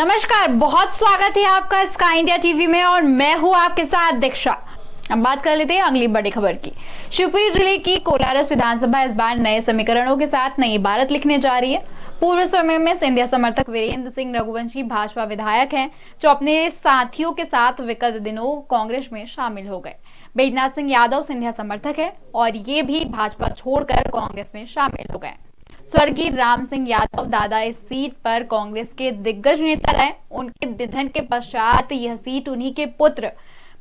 नमस्कार, बहुत स्वागत है आपका स्काई इंडिया टीवी में और मैं हूं आपके साथ दीक्षा। हम बात कर लेते हैं अगली बड़ी खबर की। शिवपुरी जिले की कोलारस विधानसभा इस बार नए समीकरणों के साथ नई इबारत लिखने जा रही है। पूर्व समय में सिंधिया समर्थक वीरेंद्र सिंह रघुवंशी भाजपा विधायक हैं, जो अपने साथियों के साथ विगत दिनों कांग्रेस में शामिल हो गए। बैजनाथ सिंह यादव सिंधिया समर्थक है और ये भी भाजपा छोड़कर कांग्रेस में शामिल हो गए। स्वर्गीय राम सिंह यादव दादा इस सीट पर कांग्रेस के दिग्गज नेता रहे। उनके निधन के पश्चात यह सीट उन्हीं के पुत्र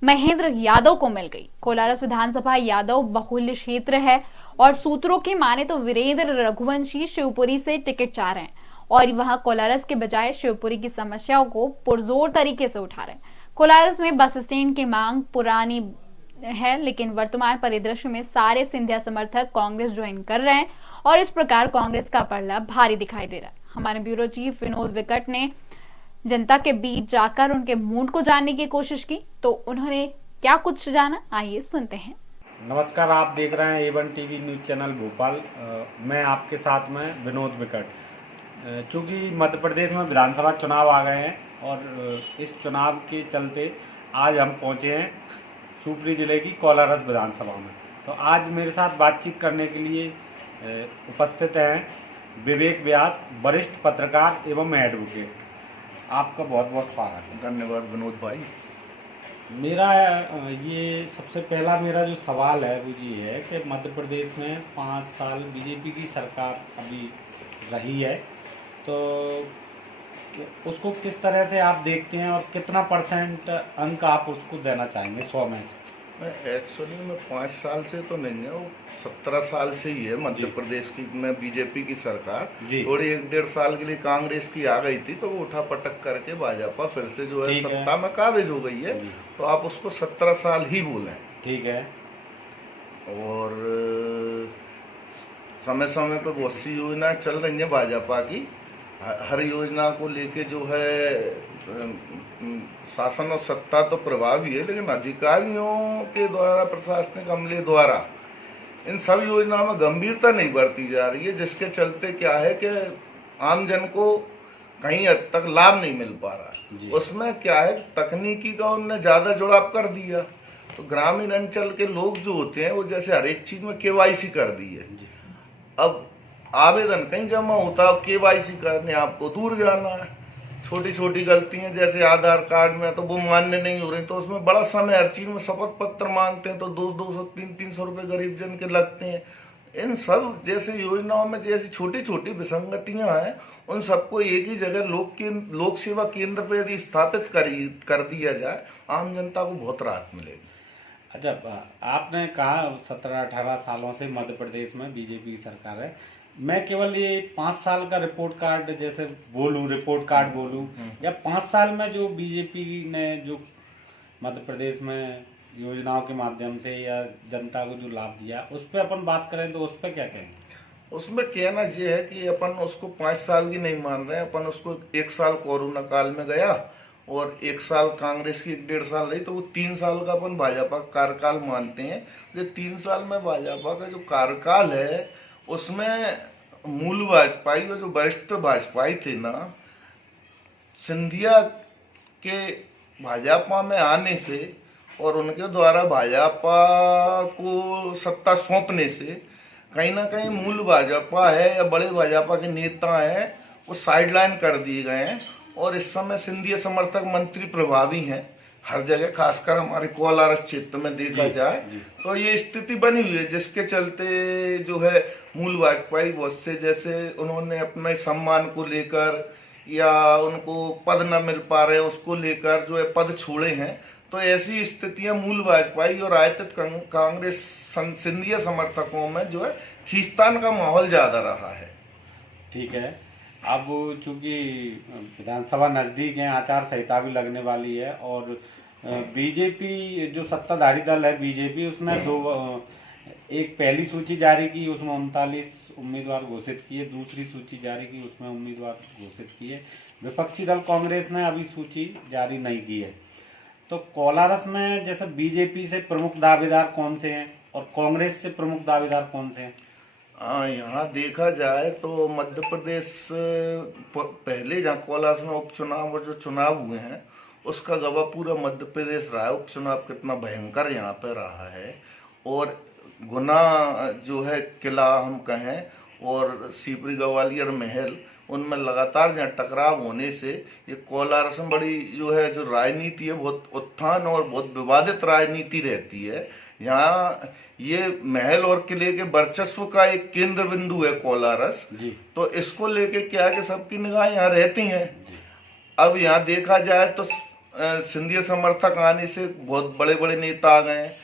महेंद्र यादव को मिल गई। कोलारस विधानसभा यादव बहुल्य क्षेत्र है और सूत्रों की माने तो वीरेंद्र रघुवंशी शिवपुरी से टिकट चाह रहे हैं और वहां कोलारस के बजाय शिवपुरी की समस्याओं को पुरजोर तरीके से उठा रहे हैं। कोलारस में बस स्टैंड की मांग पुरानी है, लेकिन वर्तमान परिदृश्य में सारे सिंधिया समर्थक कांग्रेस ज्वाइन कर रहे हैं और इस प्रकार कांग्रेस का पलड़ा भारी दिखाई दे रहा है। हमारे ब्यूरो चीफ विनोद विकट ने जनता के बीच जाकर उनके मूड को जानने की कोशिश की, तो उन्होंने क्या कुछ जाना, आइए सुनते हैं। नमस्कार, आप देख रहे हैं A1 TV news channel Bhopal. मैं आपके साथ में विनोद विकट। चूँकि मध्य प्रदेश में विधानसभा चुनाव आ गए हैं और इस चुनाव के चलते आज हम पहुंचे हैं शिवपुरी जिले की कोलारस विधानसभा में। तो आज मेरे साथ बातचीत करने के लिए उपस्थित हैं विवेक व्यास, वरिष्ठ पत्रकार एवं एडवोकेट। आपका बहुत बहुत स्वागत है। धन्यवाद विनोद भाई। मेरा ये सबसे पहला मेरा जो सवाल है वो ये है कि मध्य प्रदेश में 5 साल बीजेपी की सरकार अभी रही है, तो उसको किस तरह से आप देखते हैं और कितना % अंक आप उसको देना चाहेंगे 100 में से? एक्चुअली में 5 साल से तो नहीं है, वो 17 साल से ही है मध्य प्रदेश की में बीजेपी की सरकार। थोड़ी 1-1.5 साल के लिए कांग्रेस की आ गई थी, तो वो उठा पटक करके भाजपा फिर से जो है सत्ता में काबिज हो गई है, तो आप उसको 17 साल ही बोलें। ठीक है। और समय समय पर बहुत सी योजना चल रही है भाजपा की। हर योजना को लेके जो है शासन और सत्ता तो प्रभावी है, लेकिन अधिकारियों के द्वारा, प्रशासनिक अमले द्वारा इन सब योजनाओं में गंभीरता नहीं बरती जा रही है, जिसके चलते क्या है कि आम जन को कहीं हद तक लाभ नहीं मिल पा रहा। उसमें क्या है, तकनीकी का उनने ज़्यादा जुड़ाव कर दिया, तो ग्रामीण अंचल के लोग जो होते हैं वो जैसे हर एक चीज़ में KYC कर दी है। अब आवेदन कहीं जमा होता है, KYC करने आपको दूर जाना है। छोटी छोटी गलतियां जैसे आधार कार्ड में तो वो मान्य नहीं हो रही, तो उसमें बड़ा समय, हर चीज में शपथ पत्र मांगते हैं तो 200-200, 300 रुपये गरीब जन के लगते हैं। इन सब जैसे योजनाओं में जैसी छोटी छोटी विसंगतियां हैं, उन सबको एक ही जगह लोक सेवा केंद्र पर यदि स्थापित कर दिया जाए, आम जनता को बहुत राहत मिलेगी। अच्छा, आपने कहा 17-18 सालों से मध्य प्रदेश में बीजेपी की सरकार है। मैं केवल ये 5 साल का रिपोर्ट कार्ड जैसे रिपोर्ट कार्ड बोलूं, या 5 साल में जो बीजेपी ने जो मध्य प्रदेश में योजनाओं के माध्यम से या जनता को जो लाभ दिया, उस पर अपन बात करें तो उस पर क्या कहेंगे? उसमें कहना ये है कि अपन उसको 5 साल की नहीं मान रहे हैं, अपन उसको 1 साल कोरोना काल में गया और 1 साल कांग्रेस की 1-1.5 साल रही, तो वो 3 साल का अपन भाजपा कार्यकाल मानते हैं। जो 3 साल में भाजपा का जो कार्यकाल है, उसमें मूल भाजपाई और जो वरिष्ठ भाजपाई थे ना, सिंधिया के भाजपा में आने से और उनके द्वारा भाजपा को सत्ता सौंपने से कहीं ना कहीं मूल भाजपा है या बड़े भाजपा के नेता हैं, वो साइडलाइन कर दिए गए हैं और इस समय सिंधिया समर्थक मंत्री प्रभावी हैं हर जगह, खासकर हमारे कोलारस क्षेत्र में देखा जाए तो ये स्थिति बनी हुई है, जिसके चलते जो है मूल भाजपाई बहुत से जैसे उन्होंने अपने सम्मान को लेकर या उनको पद न मिल पा रहे उसको लेकर जो है पद छोड़े हैं। तो ऐसी स्थितियां मूल भाजपाई और आयतित कांग्रेस सिंधिया समर्थकों में जो है खींचतान का माहौल ज्यादा रहा है। ठीक है। अब चूंकि विधानसभा नजदीक है, आचार संहिता भी लगने वाली है और बीजेपी जो सत्ताधारी दल है बीजेपी, उसने एक पहली सूची जारी की, उसमें 39 उम्मीदवार घोषित किए, दूसरी सूची जारी की, उसमें उम्मीदवार घोषित किए। विपक्षी दल कांग्रेस ने अभी सूची जारी नहीं की है। तो कोलारस में जैसे बीजेपी से प्रमुख दावेदार कौन से हैं और कांग्रेस से प्रमुख दावेदार कौन से हैं? यहाँ देखा जाए तो मध्य प्रदेश पहले जहाँ कोलारस में उपचुनाव और जो चुनाव हुए हैं उसका गवाह पूरा मध्य प्रदेश रहा है। उपचुनाव कितना भयंकर यहाँ पे रहा है, और गुना जो है किला हम कहें और सीपरी ग्वालियर महल, उनमें लगातार यहाँ टकराव होने से ये कोलारस में बड़ी जो है जो राजनीति है बहुत उत्थान और बहुत विवादित राजनीति रहती है। यहाँ ये महल और किले के वर्चस्व का एक केंद्र बिंदु है कोलारस जी। तो इसको लेके क्या है कि सबकी निगाह यहाँ रहती हैं। अब यहाँ देखा जाए तो सिंधिया समर्थक आने से बहुत बड़े बड़े नेता आ गए हैं।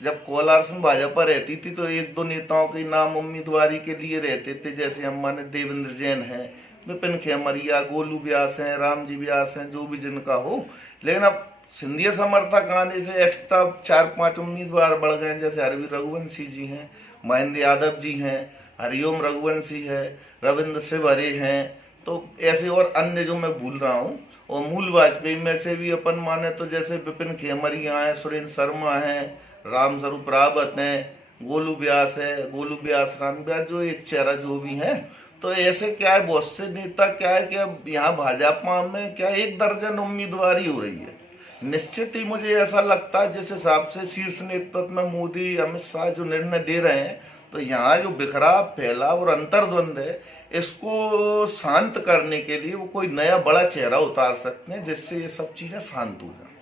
जब कोलारस में भाजपा रहती थी तो एक दो नेताओं के नाम उम्मीदवारी के लिए रहते थे, जैसे हम माने देवेंद्र जैन है, विपिन खेमरिया, गोलू व्यास हैं, रामजी व्यास हैं, जो भी जिनका हो। लेकिन अब सिंधिया समर्थक आने से एक्स्ट्रा 4-5 उम्मीदवार बढ़ गए, जैसे हरवीर रघुवंशी जी हैं, महेंद्र यादव जी हैं, हरिओम रघुवंशी है, रविंद्र शिवहरे हैं, तो ऐसे और अन्य जो मैं भूल रहा हूँ। और मूल वाजपेयी में से भी अपन माने तो जैसे विपिन खेमरिया हैं, सुरेंद्र शर्मा हैं, राम स्वरूप रावत हैं, गोलू व्यास है, गोलू व्यास, राम व्यास, जो एक चेहरा जो भी है। तो ऐसे क्या है बहुत से नेता क्या है कि अब यहाँ भाजपा में क्या 1 दर्जन उम्मीदवारी हो रही है। निश्चित ही मुझे ऐसा लगता है जिस हिसाब से शीर्ष नेतृत्व में मोदी अमित शाह जो निर्णय दे रहे हैं, तो यहाँ जो बिखराव फैलाव और अंतर्द्वंद है इसको शांत करने के लिए वो कोई नया बड़ा चेहरा उतार सकते हैं जिससे ये सब चीजें शांत हो जाए।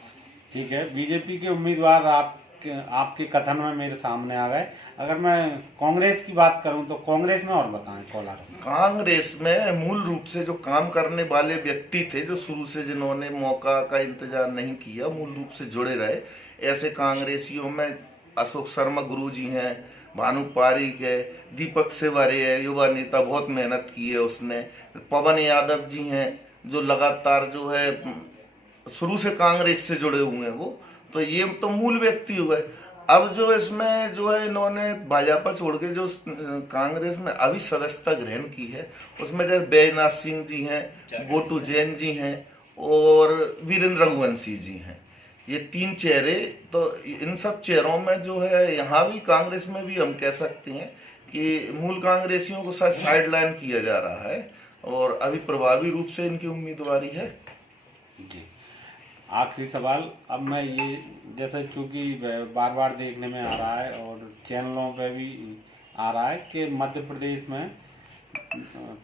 ठीक है, बीजेपी के उम्मीदवार आपके कथन में मेरे सामने आ गए। अगर मैं कांग्रेस की बात करूं तो कांग्रेस में और बताएं कोलारस। कांग्रेस में मूल रूप से जो काम करने वाले व्यक्ति थे, जो शुरू से जिन्होंने मौका का इंतजार नहीं किया, मूल रूप से जुड़े रहे, ऐसे कांग्रेसियों में अशोक शर्मा गुरु जी हैं, भानु पारीक है, दीपक शिवहरे है, युवा नेता, बहुत मेहनत की है उसने, पवन यादव जी हैं जो लगातार जो है शुरू से कांग्रेस से जुड़े हुए हैं वो। तो ये तो मूल व्यक्ति हुए। अब जो इसमें जो है इन्होंने भाजपा छोड़ के जो कांग्रेस में अभी सदस्यता ग्रहण की है उसमें जैसे बैजनाथ सिंह जी हैं, गोटू जैन जी हैं और वीरेंद्र रघुवंशी जी हैं, ये 3 चेहरे। तो इन सब चेहरों में जो है यहाँ भी कांग्रेस में भी हम कह सकते हैं कि मूल कांग्रेसियों को शायद साइडलाइन किया जा रहा है और अभी प्रभावी रूप से इनकी उम्मीदवारी है। जी, आखिरी सवाल। अब मैं ये जैसे चूंकि बार बार देखने में आ रहा है और चैनलों पे भी आ रहा है कि मध्य प्रदेश में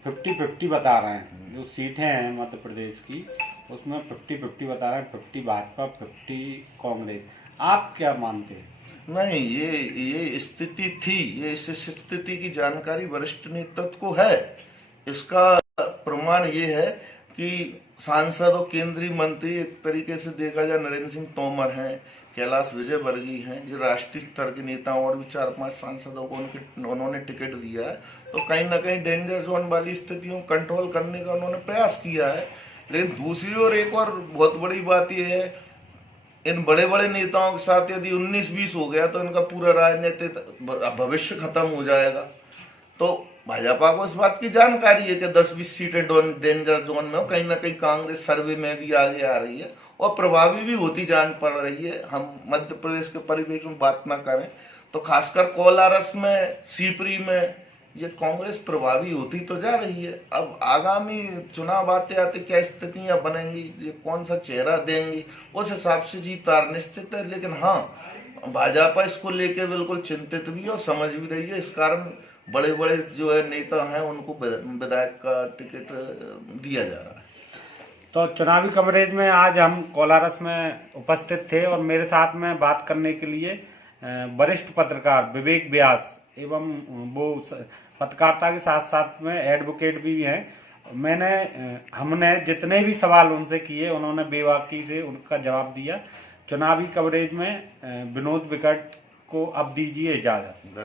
50-50 बता रहे हैं, जो सीटें हैं मध्य प्रदेश की उसमें 50-50 बता रहे हैं, 50 भाजपा 50 कांग्रेस। आप क्या मानते हैं? नहीं, ये स्थिति थी, ये इस स्थिति की जानकारी वरिष्ठ नेतृत्व को है। इसका प्रमाण ये है कि सांसद और केंद्रीय मंत्री एक तरीके से देखा जाए नरेंद्र सिंह तोमर हैं, कैलाश विजयवर्गीय हैं, जो राष्ट्रीय स्तर के नेता, और भी 4-5 सांसदों को उन्होंने टिकट दिया है। तो कहीं ना कहीं डेंजर जोन वाली स्थितियों को कंट्रोल करने का उन्होंने प्रयास किया है। लेकिन दूसरी ओर एक और बहुत बड़ी बात यह है, इन बड़े बड़े नेताओं के साथ यदि 19-20 हो गया तो इनका पूरा राजनीतिक भविष्य खत्म हो जाएगा। तो भाजपा को इस बात की जानकारी है कि 10-20 सीटें डेंजर जोन में हो। कहीं ना कहीं कांग्रेस सर्वे में भी आगे आ रही है और प्रभावी भी होती जान पड़ रही है। हम मध्य प्रदेश के परिप्रेक्ष्य में बात ना करें तो खासकर कोलारस में, सीपरी में ये कांग्रेस प्रभावी होती तो जा रही है। अब आगामी चुनाव आते आते क्या स्थितियां बनेंगी, ये कौन सा चेहरा देंगी, उस हिसाब से जीत हार निश्चित है। लेकिन हाँ, भाजपा इसको लेके बिल्कुल चिंतित भी और समझ भी रही है। इस कारण बड़े बड़े जो है नेता हैं उनको विधायक का टिकट दिया जा रहा है। तो चुनावी कवरेज में आज हम कोलारस में उपस्थित थे और मेरे साथ में बात करने के लिए वरिष्ठ पत्रकार विवेक व्यास एवं वो पत्रकारिता के साथ साथ में एडवोकेट भी हैं। हमने जितने भी सवाल उनसे किए उन्होंने बेबाकी से उनका जवाब दिया। चुनावी कवरेज में विनोद विकट को अब दीजिए इजाजत।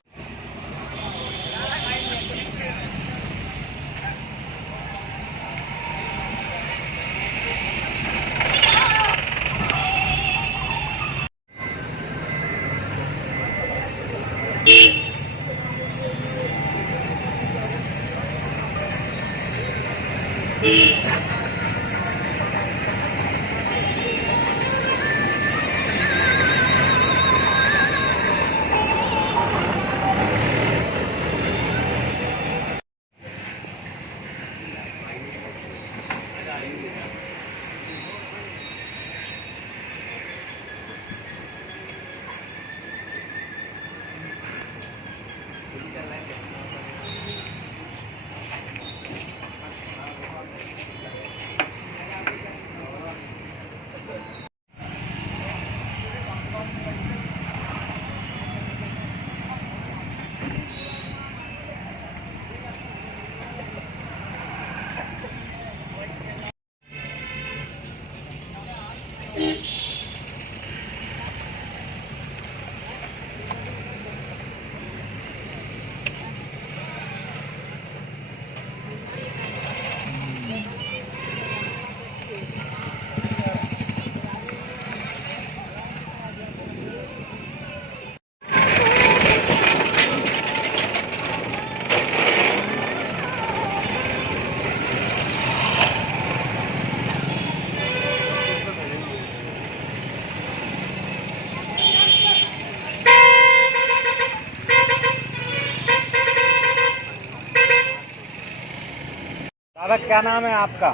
क्या नाम है आपका?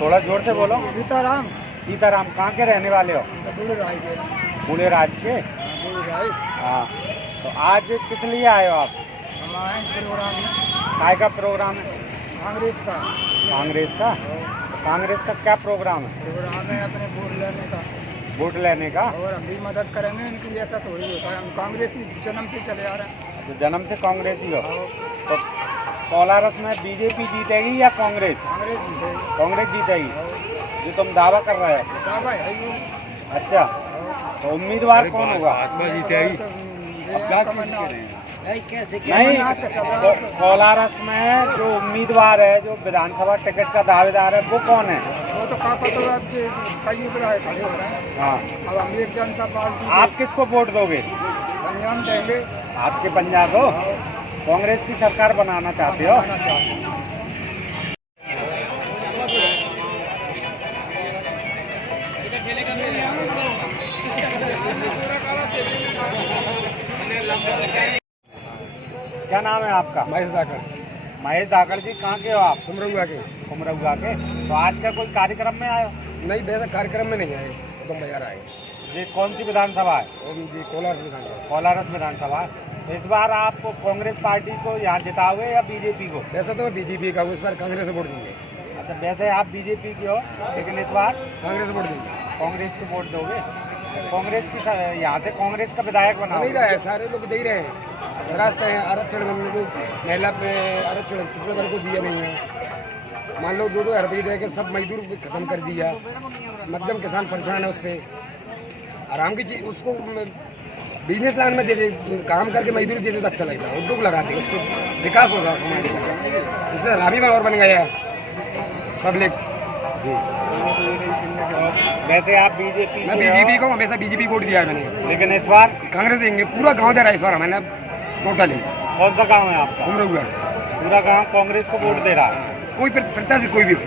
थोड़ा जोर से बोलो। सीताराम सीताराम, कहाँ के रहने वाले हो? पूरे राज्य के। हाँ, तो आज किस लिए आए हो आप? काय का प्रोग्राम है? कांग्रेस का कांग्रेस का? तो कांग्रेस का क्या प्रोग्राम है? प्रोग्राम है अपने वोट लेने का, वोट लेने का? और हम भी मदद करेंगे इनकी। ऐसा थोड़ी होता है, हम कांग्रेस ही जन्म से चले आ रहे हैं। तो जन्म से कांग्रेस ही हो? तो कोलारस में बीजेपी जीतेगी या कांग्रेस? कांग्रेस जीतेगी। कांग्रेस जीतेगी, जो तुम दावा कर रहे हो। दावा है ही वो। अच्छा, तो उम्मीदवार कौन होगा? नहीं, कोलारस में जो उम्मीदवार है, जो विधानसभा टिकट का दावेदार है, वो कौन है? वो तो कहा पता है, कई विधायक खड़े हो रहे हैं। हाँ, अब हम एक जनता पार्टी आप किसको वोट दोगे? संज्ञान देंगे। आपके पंजाब हो? कांग्रेस की सरकार बनाना चाहते हो? बनाना चाहते हैं। क्या नाम है आपका? महेश दाकर, महेश दाकर जी, कहाँ के हो आप? कुमरउआ के। कुमरउआ के। तो आज का कोई कार्यक्रम में आए हो? नहीं, वैसे कार्यक्रम में नहीं आए, तुम बाजार आए। ये कौन सी विधानसभा है? कोलार विधानसभा। कोलारस विधानसभा। तो इस बार आप कांग्रेस पार्टी को यहाँ जिताओगे या बीजेपी को? वैसे तो बीजेपी का, इस बार कांग्रेस वोट देंगे। अच्छा, वैसे आप बीजेपी की हो, लेकिन इस बार कांग्रेस वोट देंगे। कांग्रेस को वोट दोगे? कांग्रेस की यहाँ से कांग्रेस का विधायक नहीं बनाओगे? रहा है, सारे लोग दे ही रहे हैं। रास्ते हैं आरक्षण बनने को, महिला पे आरक्षण पिछले वर्ग को दिया नहीं है। मान लो 2-2 रुपये दे के सब मजदूर खत्म कर दिया। मध्यम किसान परेशान है उससे। आराम की चीज उसको बिजनेस लाइन में दे दे, काम करके मजदूरी दे दे तो अच्छा लगता है। उद्योग लगाते हैं, उससे विकास होगा समाज का। इससे हरामी में और बन गया है पब्लिक जी। वैसे आप बीजेपी मैं बीजेपी को हमेशा बीजेपी वोट दिया है मैंने, लेकिन इस बार कांग्रेस देंगे। पूरा गांव दे रहा है इस बार मैंने टोटली। कौन सा गाँव है आपका? हम लोग पूरा गाँव कांग्रेस को वोट दे रहा है? कोई प्रत्याशी कोई भी हो।